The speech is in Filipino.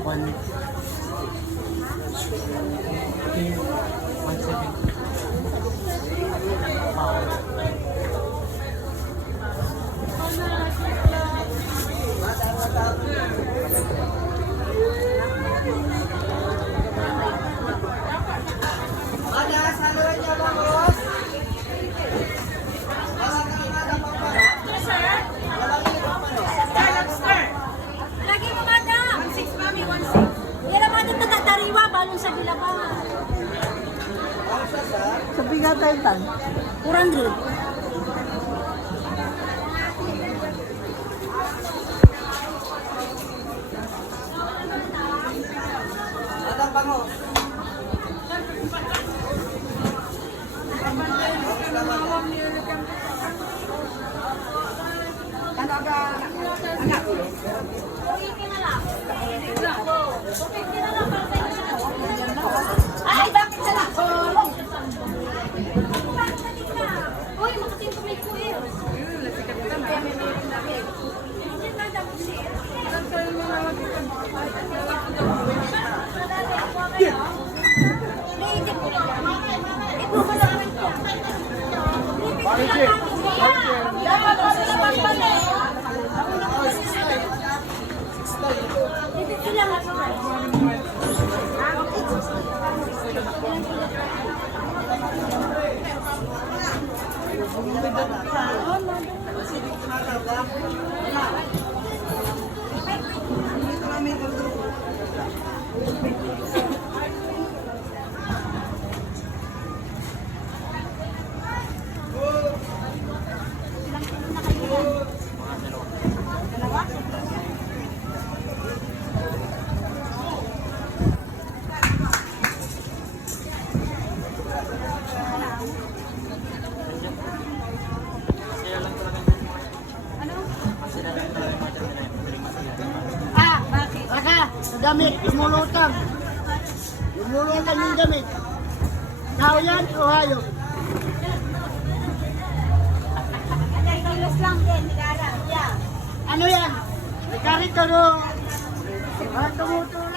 1. Okay. 170. Sa bigat tayo tan? 400. Atang bango. Ano ka anak? Ay, bakit sa lako? Uy, makating ko may kuya. Damit, lumulutan. Lumulutan yung damit. Tao yan o hayop? Ano yan? May karito no? Tumutulo.